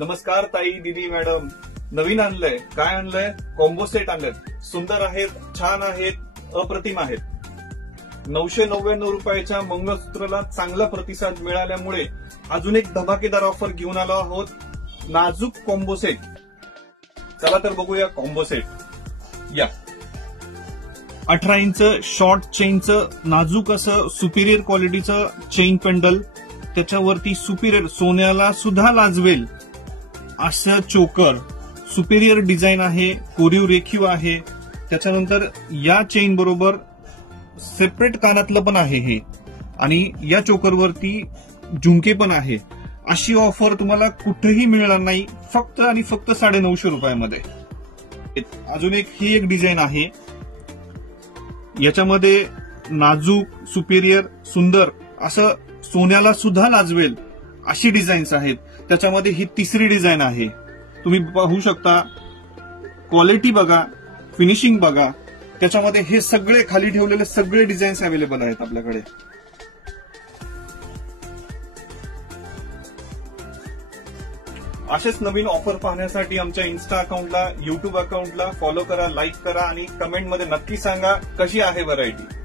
नमस्कार ताई, दीदी, मॅडम. नवीन आणलंय. काय आणलंय? कॉम्बो सेट आणलेत. सुंदर आहेत, छान आहेत, अप्रतिम आहेत. 999 रुपयाच्या मंगळसूत्राला चांगला प्रतिसाद मिळाल्यामुळे अजून एक धमाकेदार ऑफर घेऊन आलो आहोत. नाजूक कॉम्बो सेट. चला तर बघूया कॉम्बो सेट. या 18 इंच शॉर्ट चेनचं नाजूक असं सुपिरियर क्वालिटीचं चेन पेंडल, त्याच्यावरती सुपिरियर सोन्याला सुद्धा लाजवेल असं चोकर, सुपिरियर डिझाईन आहे, कोरीव रेखीव आहे. त्याच्यानंतर या चेन बरोबर सेपरेट कानातलं पण आहे हे, आणि या चोकरवरती झुमके पण आहे. अशी ऑफर तुम्हाला कुठेही मिळणार नाही, फक्त आणि फक्त 950 रुपयामध्ये. अजून ही एक डिझाईन आहे. याच्यामध्ये नाजूक, सुपिरियर, सुंदर असं सोन्याला सुद्धा लाजवेल अशी डिझाईन्स आहेत. त्याच्यामध्ये ही तिसरी डिझाईन आहे. तुम्ही पाहू शकता, क्वालिटी बघा, फिनिशिंग बघा. त्याच्यामध्ये हे सगळे खाली ठेवलेले सगळे डिझाईन्स अवेलेबल आहेत आपल्याकडे. असेच नवीन ऑफर पाहण्यासाठी आमच्या इन्स्टा अकाउंटला, युट्यूब अकाउंटला फॉलो करा, लाईक करा आणि कमेंटमध्ये नक्की सांगा कशी आहे व्हरायटी.